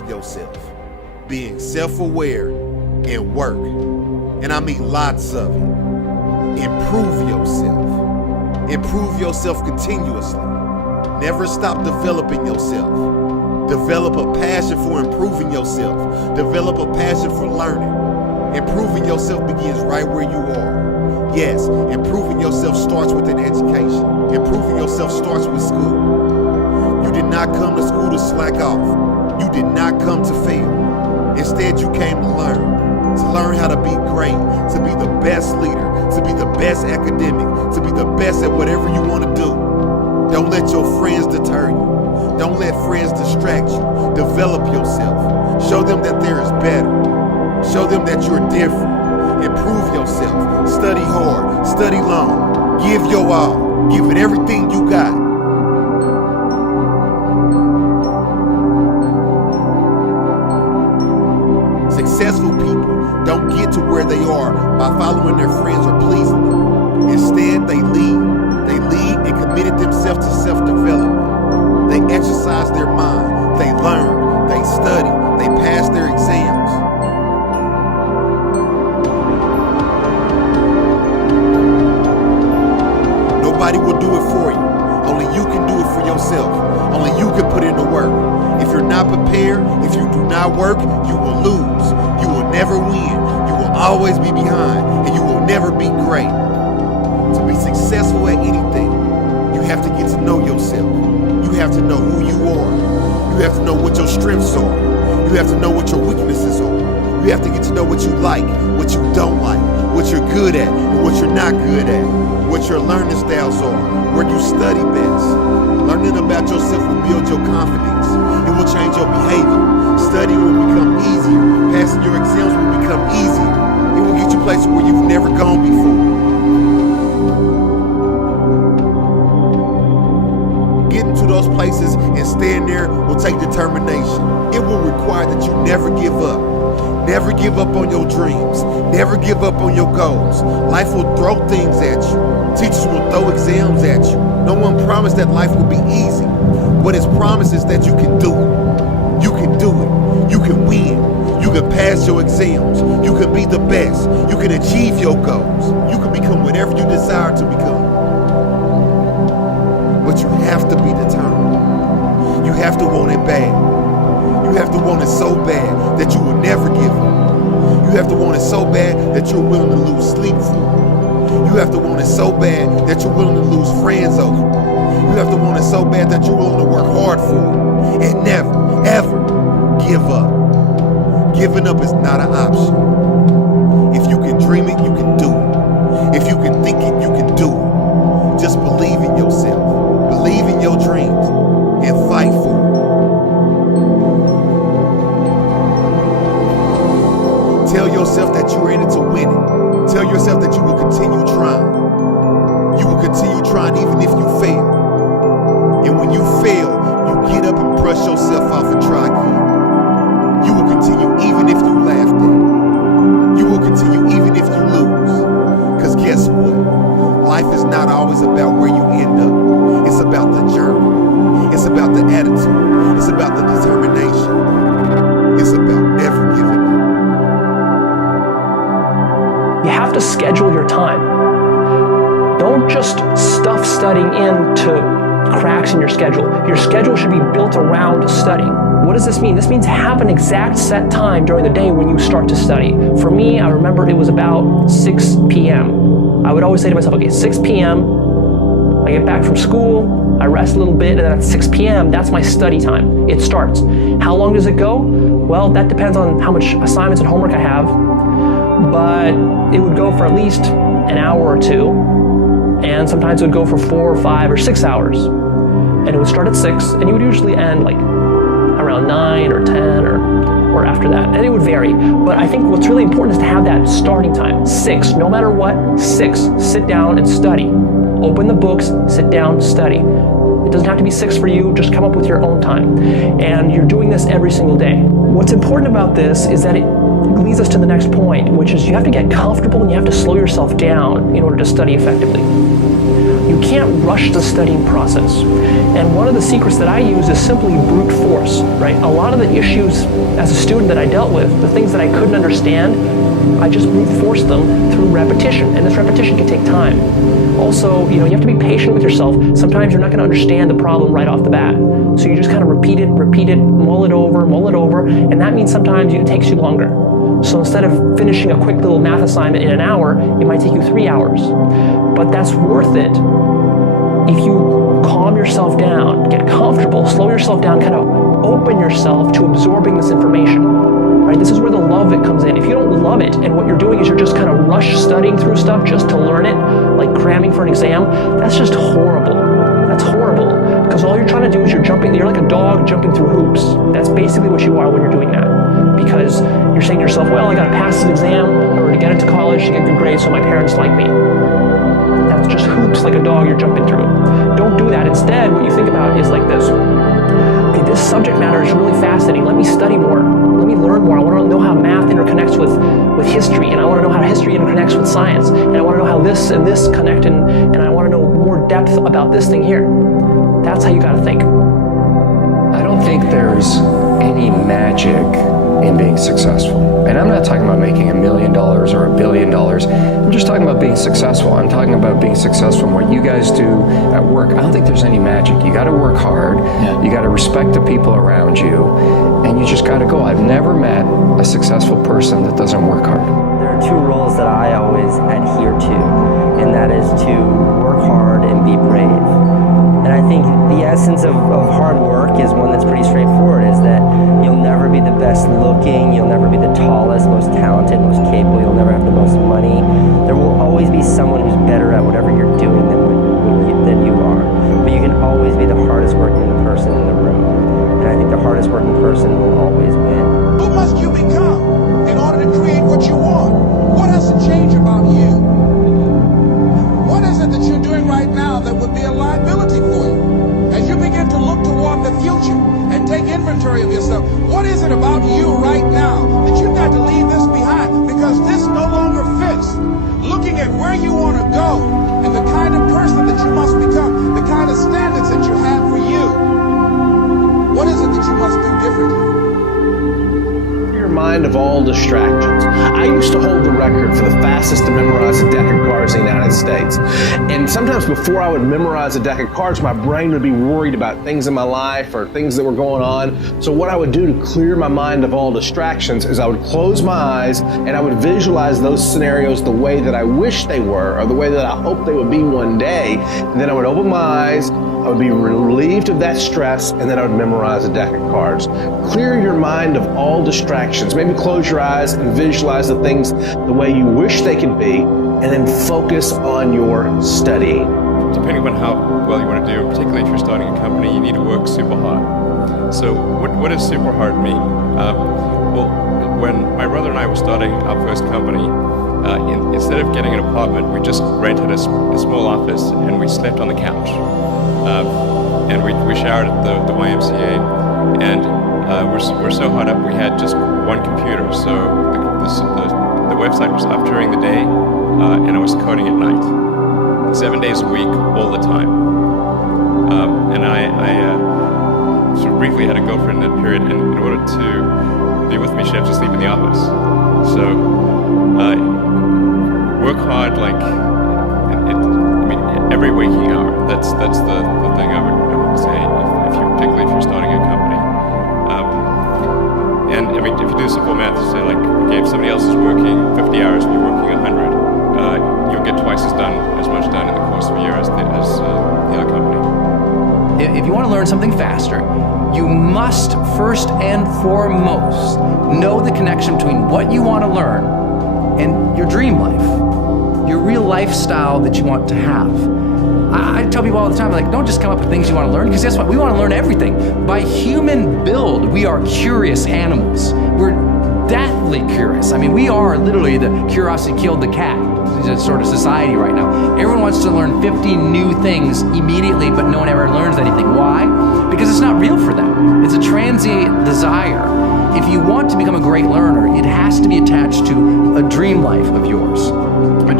yourself, being self-aware, and work. And I mean lots of it. Improve yourself. Improve yourself continuously. Never stop developing yourself. Develop a passion for improving yourself. Develop a passion for learning. Improving yourself begins right where you are. Yes, improving yourself starts with an education. Improving yourself starts with school. You did not come to school to slack off. You did not come to fail. Instead, you came to learn how to be great, to be the best leader, to be the best academic, to be the best at whatever you want to do. Don't let your friends deter you. Don't let friends distract you. Develop yourself. Show them that there is better. Show them that you're different. Improve yourself. Study hard. Study long. Give your all. Give it everything you got. Successful people don't get to where they are by following their friends or pleasing them. Instead, they lead. They lead and committed themselves to self-development. They exercise their mind. They learn. They study. They pass their exams. Nobody will do it for you. Only you can do it for yourself. Only you can put in the work. If you're not prepared, if you do not work, you will lose. You will never win. You will always be behind, and you will never be great. To be successful at anything, you have to get to know yourself. You have to know who you are. You have to know what your strengths are. You have to know what your weaknesses are. You have to get to know what you like, what you don't like, what you're good at, and what you're not good at, what your learning styles are, where you study best. Learning about yourself will build your confidence. It will change your behavior. Studying will become easier. Passing your exams will become easier. It will get you places where you've never gone before. Getting to those places and staying there will take determination. It will require that you never give up. Never give up on your dreams. Never give up on your goals. Life will throw things at you. Teachers will throw exams at you. No one promised that life will be easy. What is promised is that you can do it. You can do it. You can win. You can pass your exams. You can be the best. You can achieve your goals. You can become whatever you desire to become. But you have to be determined. You have to want it bad. You have to want it so bad that you will never give up. You have to want it so bad that you're willing to lose sleep for. You have to want it so bad that you're willing to lose friends over. You have to want it so bad that you're willing to work hard for. And never, ever give up. Giving up is not an option. If you can dream it, you can do it. If you can think it, you can do it. Just believe in yourself. Believe in your dreams and fight for it. Tell yourself that you're in it to win it. Tell yourself that you will continue trying. You will continue trying even if you fail. And when you fail, you get up and brush yourself off and try again. You will continue even if you laughed at. You will continue even if you lose. Because guess what? Life is not always about where you end up. It's about the journey. It's about the attitude. It's about the determination. It's about never giving up. You have to schedule your time. Don't just stuff studying into cracks in your schedule. Your schedule should be built around studying. What does this mean? This means have an exact set time during the day when you start to study. For me, I remember it was about 6 p.m. I would always say to myself, okay, 6 p.m., I get back from school, I rest a little bit, and then at 6 p.m., that's my study time. It starts. How long does it go? Well, that depends on how much assignments and homework I have, but it would go for at least an hour or two, and sometimes it would go for 4 or 5 or 6 hours. And it would start at 6, and you would usually end like around 9 or 10 or after that, and it would vary. But I think what's really important is to have that starting time, 6, no matter what, 6, sit down and study. Open the books, sit down, study. It doesn't have to be 6 for you, just come up with your own time. And you're doing this every single day. What's important about this is that it leads us to the next point, which is you have to get comfortable and you have to slow yourself down in order to study effectively. You can't rush the studying process. And one of the secrets that I use is simply brute force, right? A lot of the issues as a student that I dealt with, the things that I couldn't understand, I just brute forced them through repetition, and this repetition can take time. Also, you have to be patient with yourself. Sometimes you're not going to understand the problem right off the bat. So you just kind of repeat it, mull it over, and that means sometimes it takes you longer. So instead of finishing a quick little math assignment in an hour, it might take you 3 hours. But that's worth it if you calm yourself down, get comfortable, slow yourself down, kind of open yourself to absorbing this information. Right? This is where the love it comes in. If you don't love it and what you're doing is you're just kind of rush studying through stuff just to learn it, like cramming for an exam, that's just horrible. That's horrible. Because all you're trying to do is you're like a dog jumping through hoops. That's basically what you are when you're doing that. Because you're saying to yourself, well, I gotta pass this exam in order to get into college, to get good grades so my parents like me. That's just hoops like a dog you're jumping through. Don't do that. Instead, what you think about is like this. Okay, this subject matter is really fascinating. Let me study more. Let me learn more. I want to know how math interconnects with history, and I want to know how history interconnects with science, and I want to know how this and this connect, and I want to know more depth about this thing here. That's how you got to think. I don't think there's any magic in being successful. And I'm not talking about making $1 million or $1 billion. I'm just talking about being successful. I'm talking about being successful in what you guys do at work. I don't think there's any magic. You got to work hard. You got to respect the people around you, and you just got to go. I've never met a successful person that doesn't work hard. There are two rules that I always adhere to, and that is to work hard and be brave. And I think the essence of hard work is one that's pretty straightforward, is that you'll never be the best looking, you'll never be the tallest, most talented, most capable, you'll never have the most money. There will always be someone who's better at whatever you're doing than you are. But you can always be the hardest working person in the room. And I think the hardest working person will always win. Who must you become in order to create what you want? What has to change about you? What is it that you're doing right now that would be a liability for you? As you begin to look toward the future and take inventory of yourself, what is it about you right now that you've got to leave this behind? Because this no longer fits. Looking at where you want to go and the kind of person that you must become, the kind of standards that you have for you, what is it that you must do differently? Your mind of all distractions. I used to hold the record for the fastest to memorize a deck of cards in the United States. And sometimes before I would memorize a deck of cards, my brain would be worried about things in my life or things that were going on. So what I would do to clear my mind of all distractions is I would close my eyes and I would visualize those scenarios the way that I wish they were, or the way that I hope they would be one day. And then I would open my eyes, I would be relieved of that stress, and then I would memorize a deck of cards. Clear your mind of all distractions. Maybe close your eyes and visualize the things the way you wish they could be, and then focus on your study. Depending on how well you want to do, particularly if you're starting a company, you need to work super hard. So what does super hard mean? Well, when my brother and I were starting our first company, instead of getting an apartment, we just rented a small office and we slept on the couch. And we showered at the YMCA, and we're so hard up we had just one computer, so the website was up during the day, and I was coding at night, 7 days a week, all the time. And I sort of briefly had a girlfriend in that period, and in order to be with me, she'd have to sleep in the office. So work hard, like every waking hour. That's the thing I would say, particularly if you're starting a company. And I mean, if you do simple math, you say like, okay, if somebody else is working 50 hours and you're working 100, you'll get twice as much done in the course of a year as the other company. If you want to learn something faster, you must first and foremost know the connection between what you want to learn and your dream life, your real lifestyle that you want to have. I tell people all the time, like, don't just come up with things you want to learn, because guess what? We want to learn everything. By human build, we are curious animals. We're deathly curious. I mean, we are literally the curiosity killed the cat sort of society right now. Everyone wants to learn 50 new things immediately, but no one ever learns anything. Why? Because it's not real for them. It's a transient desire. If you want to become a great learner, it has to be attached to a dream life of yours. A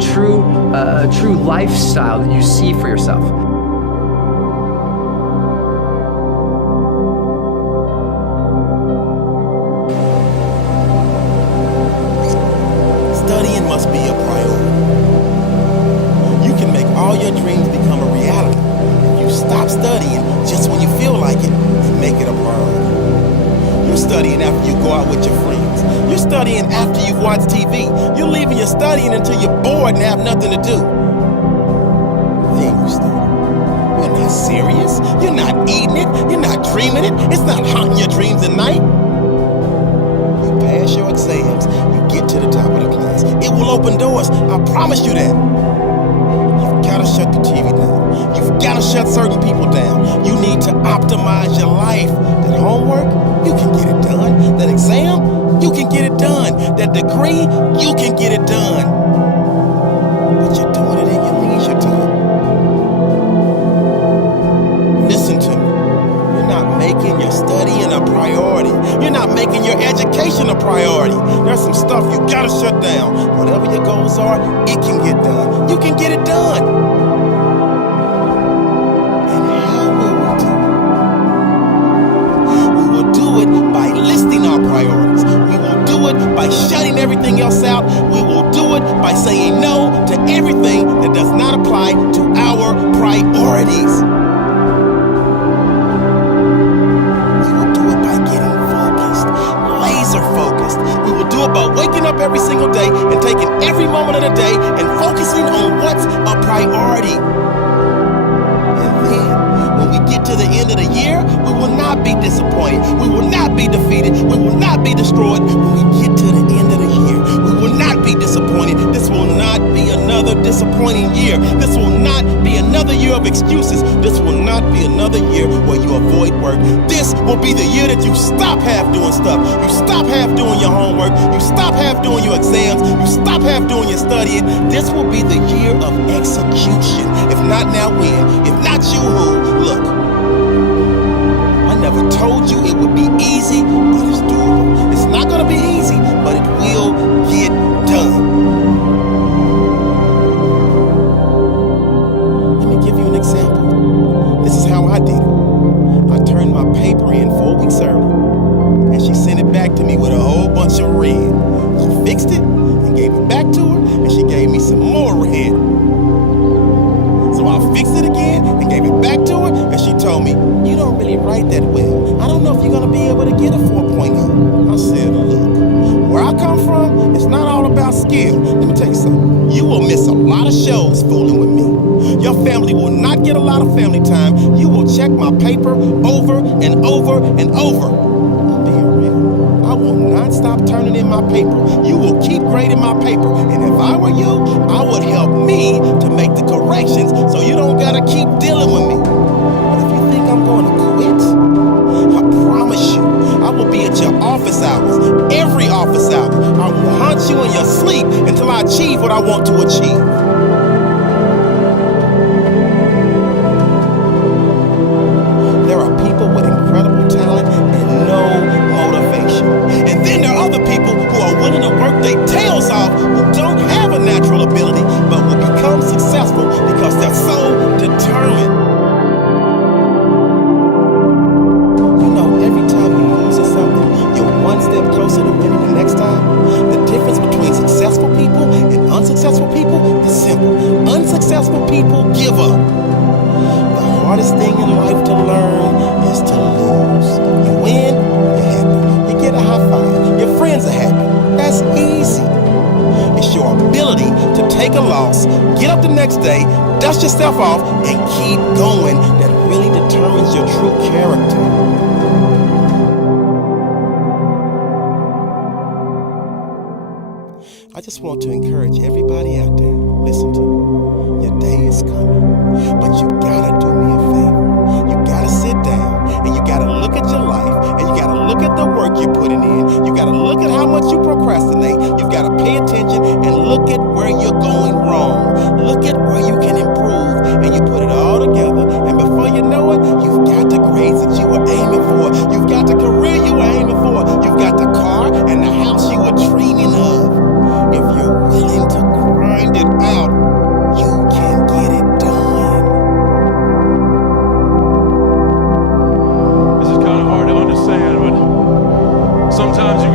true lifestyle that you see for yourself. Studying must be a priority. You can make all your dreams become a reality if you stop studying just when you feel like it and make it a priority. You're studying after you go out with your friends. You're studying after you've watched TV. You're leaving your studying until you're bored and have nothing to do. Then you study. You're not serious. You're not eating it. You're not dreaming it. It's not haunting your dreams at night. You pass your exams. You get to the top of the class. It will open doors. I promise you that. You've got to shut the TV down. You've got to shut certain people down. You need to optimize your life. That homework, you can get it done. That exam, you can get it done. That degree, you can get it done. But you're doing it in your leisure time. Listen to me. You're not making your studying a priority. You're not making your education a priority. There's some stuff you gotta shut down. Whatever your goals are, it can get done. You can get it done. And how will we do it? We will do it by listing our priorities. We will do it by shutting everything else out. We will do it by saying no to everything that does not apply to our priorities. About waking up every single day and taking every moment of the day and focusing on what's a priority. And then, when we get to the end of the year, we will not be disappointed. We will not be defeated. We will not be destroyed. When we get to the end of the year, we will not be disappointed. This will not be another disappointing year. This will not be another year of excuses. This will not be another year where you avoid work. This will be the year that you stop half doing stuff. You stop half doing your homework. You stop half doing your exams. You stop half doing your studying. This will be the year of execution. If not now, when? If not you, who? Look, I never told you it would be easy, but it's doable. It's not going to be easy, but it will get done. Let me give you an example. This is how I did it. I turned my paper in 4 weeks early, and she sent it back to me with a whole bunch of red. She fixed it and gave it back to her, and she gave me some more red. So I fixed it again and gave it back to her, and she told me, "You don't really write that well. I don't know if you're gonna be able to get a 4.0. I said, "Look, where I come from, it's not all about skill. Let me tell you something. You will miss a lot of shows fooling with me. Your family will not get a lot of family time. You will check my paper over and over and over." I'm being real. I will not stop turning in my paper. You will keep grading my paper. And if I were you, I would help me to make the corrections so you don't gotta keep dealing with me. But if you think I'm going to quit, I promise you, I will be at your office hours, every office hour. I will haunt you in your sleep until I achieve what I want to achieve. There are people with incredible talent and no motivation. And then there are other people who are willing to work their tails off, who don't have a natural ability, but will become successful because they're so determined. You know, every time you lose at something, you're one step closer to winning the next time. The difference between successful people and unsuccessful people is simple. Unsuccessful people give up. The hardest thing in life to learn is to lose. You win, you're happy. You get a high five. Your friends are happy. That's easy. It's your ability to take a loss, get up the next day, dust yourself off, and keep going that really determines your true character. I just want to encourage everybody out there, listen to me. Your day is coming, but you gotta do me a favor. You gotta sit down and you gotta look at your life and you gotta look at the work you're putting in. You gotta look at how much you procrastinate. You've gotta pay attention and look at where you're going wrong. Look at where you can improve, and you put it all together, and before you know it, you've got the grades that you were aiming for. You've got the career you were aiming for. You've got the car and the house you were dreaming of. If you're willing to grind it out,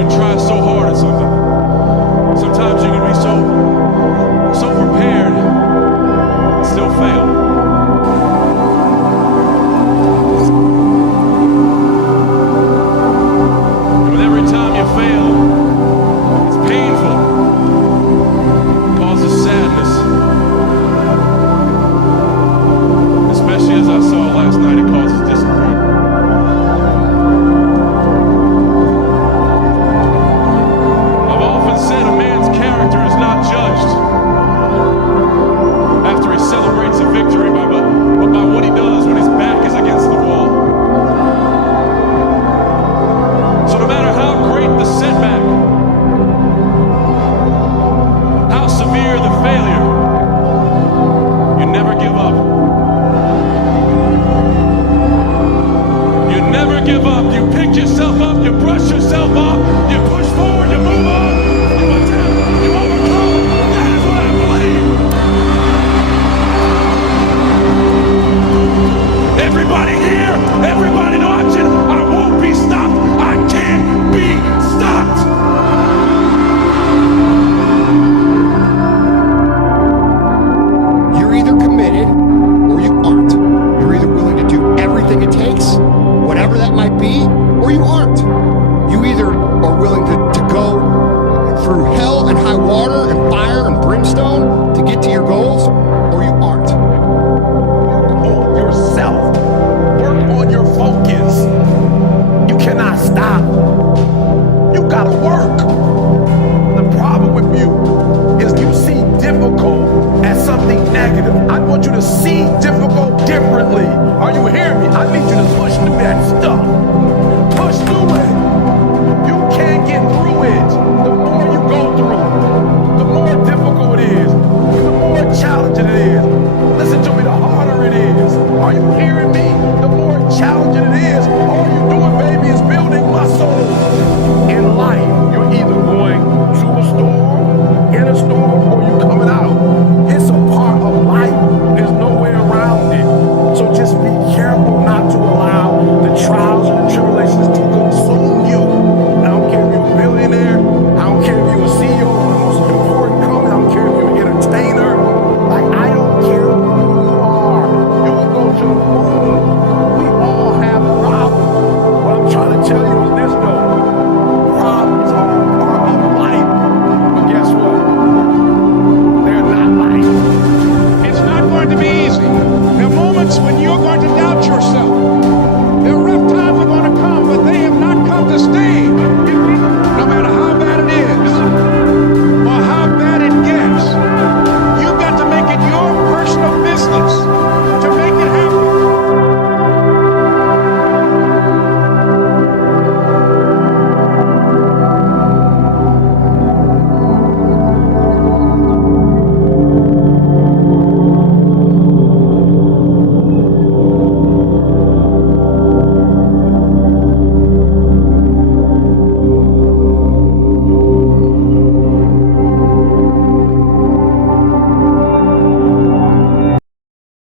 can try so hard at something. Sometimes you can be so prepared and still fail. And with every time you fail, it's painful. It causes sadness. Especially as I saw last night, it causes disappointment. I've often said a man's character is not judged after he celebrates a victory, but by what he does when his back is against the wall. So no matter how great the setback, how severe the failure, you never give up. You never give up. You pick yourself up, you brush yourself off, you push forward, you move on, you attempt, you overcome. That is what I believe. Everybody here, everybody watching, I won't be stopped. I can't be stopped. You're either committed or you aren't. You're either willing to do everything it takes, whatever that might be, or you aren't. You either are willing to go through hell and high water and fire and brimstone to get to your goals, or you aren't. On yourself. Work on your focus. You cannot stop. You gotta work. The problem with you is you see difficult as something negative. I want you to see difficult differently. Are you here?